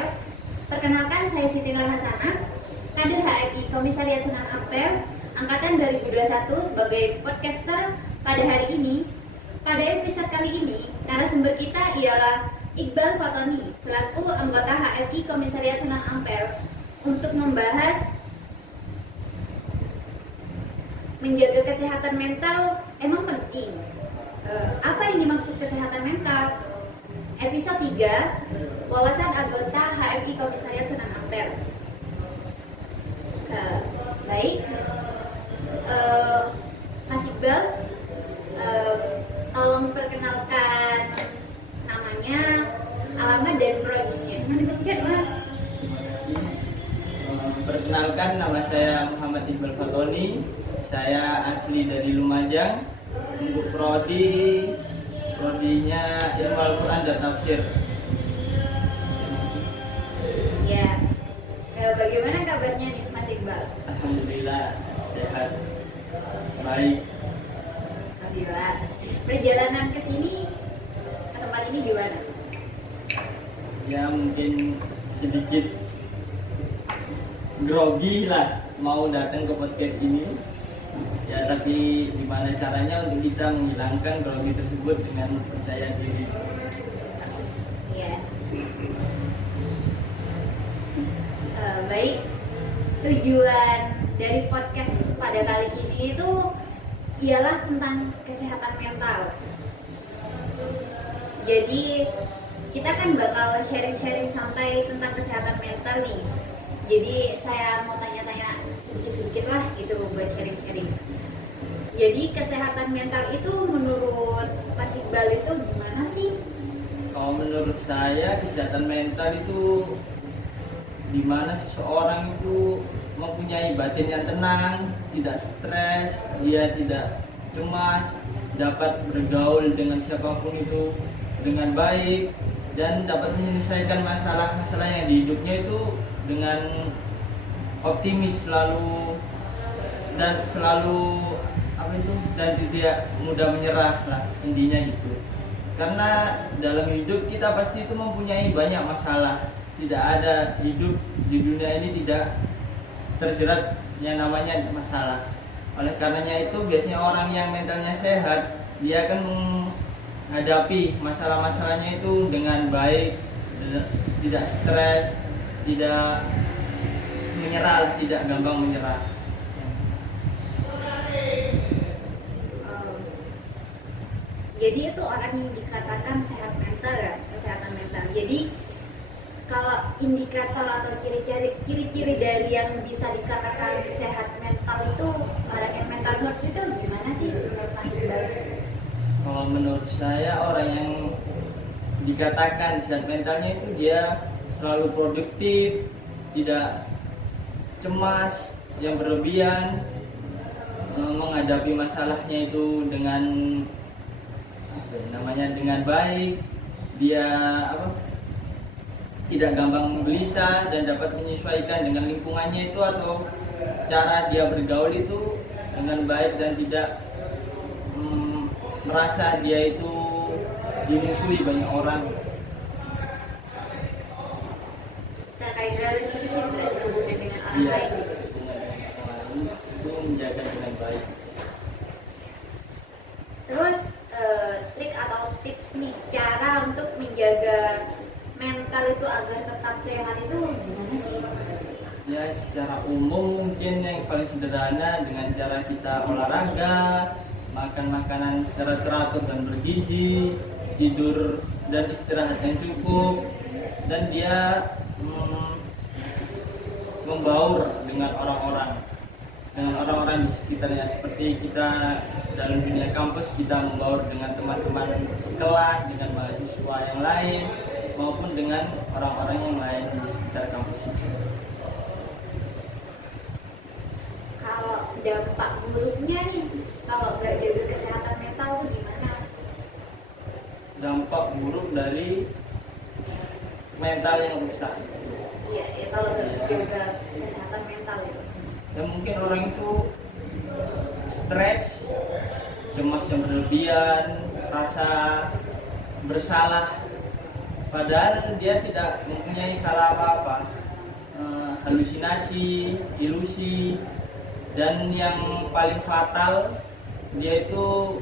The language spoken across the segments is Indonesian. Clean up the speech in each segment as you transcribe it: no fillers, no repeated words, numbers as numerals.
Ampel. Perkenalkan, saya Siti Nur Hasanah, kader HMI Komisariat Sunan Ampel, Angkatan 2021 sebagai podcaster pada hari ini. Pada episode kali ini, narasumber kita ialah Iqbal Fatoni, selaku anggota HMI Komisariat Sunan Ampel, untuk membahas menjaga kesehatan mental emang penting. Apa yang dimaksud kesehatan mental? Episode 3, wawasan anggota HMI Komisariat Sunan Ampel. Baik, Mas Iqbal, tolong perkenalkan namanya, alamat, dan prodinya. Mana dipencet, Mas? Terima kasih. Perkenalkan, nama saya Muhammad Iqbal Fatoni. Saya asli dari Lumajang. Untuk prodinya Ilmu Al-Quran dan Tafsir. Ya, bagaimana kabarnya nih, Mas Iqbal? Alhamdulillah sehat, baik. Alhamdulillah. Perjalanan ke sini, ke tempat ini gimana? Ya mungkin sedikit grogi lah mau datang ke podcast ini. Ya tapi gimana caranya untuk kita menghilangkan grogi tersebut dengan percaya diri. Ya. Baik. Tujuan dari podcast pada kali ini itu ialah tentang kesehatan mental. Jadi kita kan bakal sharing-sharing santai tentang kesehatan mental nih. Jadi saya mau tanya-tanya sedikit-sedikit lah gitu buat sharing-sharing. Jadi kesehatan mental itu menurut Mas Iqbal itu gimana sih? Kalau menurut saya kesehatan mental itu dimana seseorang itu mempunyai batin yang tenang, tidak stres, dia tidak cemas, dapat bergaul dengan siapapun itu dengan baik, dan dapat menyelesaikan masalah-masalah yang di hidupnya itu dengan optimis selalu dan tidak mudah menyerah lah, intinya gitu. Karena dalam hidup kita pasti itu mempunyai banyak masalah. Tidak ada hidup di dunia ini tidak terjerat yang namanya masalah. Oleh karenanya itu biasanya orang yang mentalnya sehat, dia akan menghadapi masalah-masalahnya itu dengan baik, tidak stres, tidak menyerah, tidak gampang menyerah. Jadi itu orang yang dikatakan sehat mental ya, kesehatan mental. Jadi kalau indikator atau ciri-ciri dari yang bisa dikatakan sehat mental itu, orang yang mental health itu gimana sih menurut Mas Iqbal? Kalau menurut saya orang yang dikatakan sehat mentalnya itu dia selalu produktif, tidak cemas yang berlebihan, menghadapi masalahnya itu dengan dengan baik, dia tidak gampang gelisah dan dapat menyesuaikan dengan lingkungannya itu atau cara dia bergaul itu dengan baik dan tidak merasa dia itu dimusuhi banyak orang. Terkait dari ciri-ciri berarti hubungan dengan orang Iya, lain. itu menjaga dengan baik. Terus trik atau tips nih cara untuk menjaga mental itu agar tetap sehat itu gimana sih? Ya secara umum mungkin yang paling sederhana dengan cara kita olahraga, makan makanan secara teratur dan bergizi, tidur dan istirahat yang cukup, dan dia membaur dengan orang-orang di sekitarnya. Seperti kita dalam dunia kampus, kita membaur dengan teman-teman sekelas, dengan mahasiswa yang lain, maupun dengan orang-orang yang lain di sekitar kampus itu. Kalau dampak buruknya nih, kalau nggak jaga kesehatan mental tuh gimana? Dampak buruk dari mental yang rusak. Iya, ya kalau nggak jaga kesehatan mental itu. Ya mungkin orang itu stres, cemas yang berlebihan, rasa bersalah padahal dia tidak mempunyai salah apa-apa. Halusinasi, ilusi, dan yang paling fatal, dia itu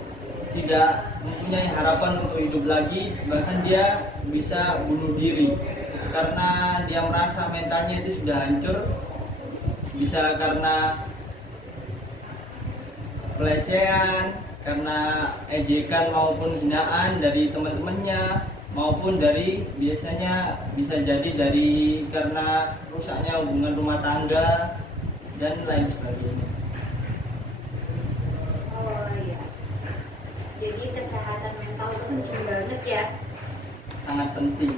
tidak mempunyai harapan untuk hidup lagi, bahkan dia bisa bunuh diri karena dia merasa mentalnya itu sudah hancur, bisa karena pelecehan, karena ejekan maupun hinaan dari teman-temannya, maupun dari biasanya bisa jadi dari karena rusaknya hubungan rumah tangga dan lain sebagainya. Oh iya. Jadi kesehatan mental itu penting banget ya. Sangat penting.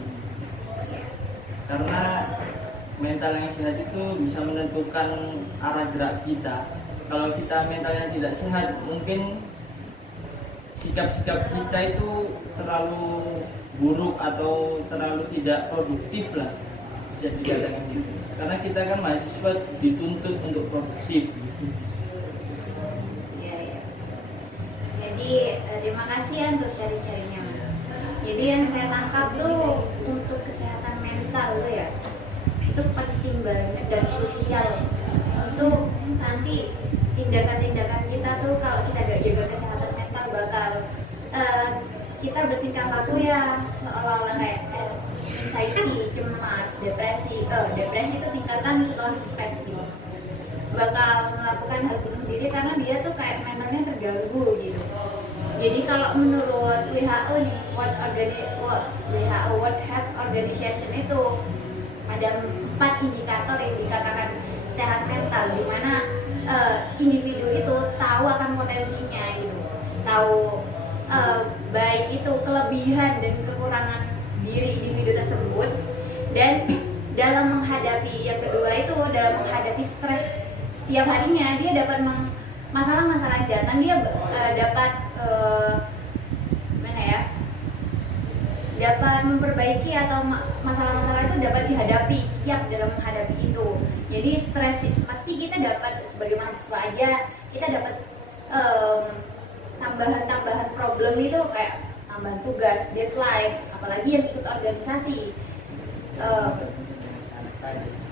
Karena mental yang sehat itu bisa menentukan arah gerak kita. Kalau kita mentalnya tidak sehat, mungkin sikap-sikap kita itu terlalu buruk atau terlalu tidak produktif lah, bisa dikatakan gitu. Karena kita kan mahasiswa dituntut untuk produktif gitu. Iya, iya. Jadi terima kasih ya untuk sharing-sharingnya. Jadi yang saya tangkap tuh untuk kesehatan mental tuh ya, itu penting banget dan krusial untuk nanti tindakan-tindakan kita tuh kalau kita gak jaga kesehatan mental bakal kita bertingkah laku ya seolah-olah kayak anxiety, cemas, depresi. Depresi itu tingkatan setelah depresi. Bakal melakukan hal bunuh diri karena dia tuh kayak mentalnya terganggu gitu. Jadi kalau menurut WHO nih, World Health Organization itu ada 4 indikator yang dikatakan sehat mental, di mana individu itu tahu akan potensinya gitu, tahu baik itu kelebihan dan kekurangan diri individu tersebut, dan dalam menghadapi yang kedua itu dalam menghadapi stres setiap harinya dia dapat masalah-masalah yang datang dia dapat dapat memperbaiki atau masalah-masalah itu dapat dihadapi, siap dalam menghadapi itu. Jadi stres pasti kita dapat sebagai mahasiswa aja kita dapat tambahan problem itu kayak tambahan tugas, deadline, apalagi yang ikut organisasi.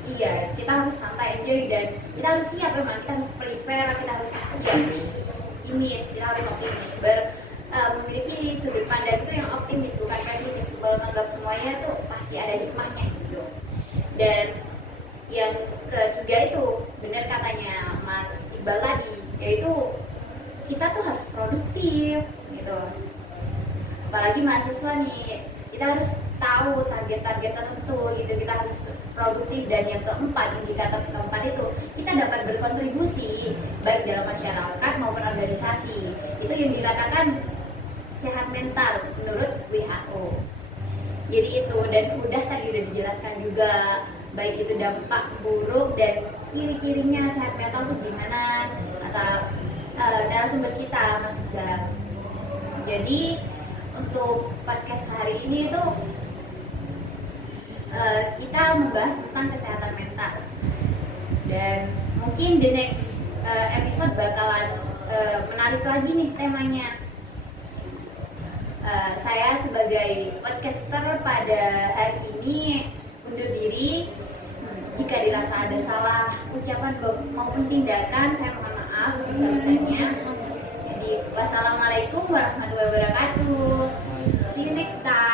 Iya, kita harus santai aja dan kita harus siap memang, kita harus prepare, kita harus optimis, kita harus optimis memiliki sudut pandang itu yang optimis, bukan pesimis, menganggap semuanya itu pasti ada hikmahnya gitu. Dan yang ketiga itu benar katanya Mas Iqbal tadi, yaitu kita tuh harus produktif gitu. Apalagi mahasiswa nih, kita harus tahu target-target tertentu gitu, kita harus produktif. Dan yang keempat, indikator keempat itu kita dapat berkontribusi baik dalam masyarakat maupun organisasi. Itu yang dikatakan sehat mental menurut WHO. Jadi itu, dan udah tadi udah dijelaskan juga baik itu dampak buruk dan ciri-cirinya sehat mental itu gimana atau narasumber kita Mas Iqbal. Jadi untuk podcast hari ini itu kita membahas tentang kesehatan mental, dan mungkin the next episode bakalan menarik lagi nih temanya. Saya sebagai podcaster pada hari ini undur diri. Jika dirasa ada salah ucapan maupun tindakan, saya mohon maaf sebesar-besarnya. Jadi wassalamualaikum warahmatullahi wabarakatuh. See you next time.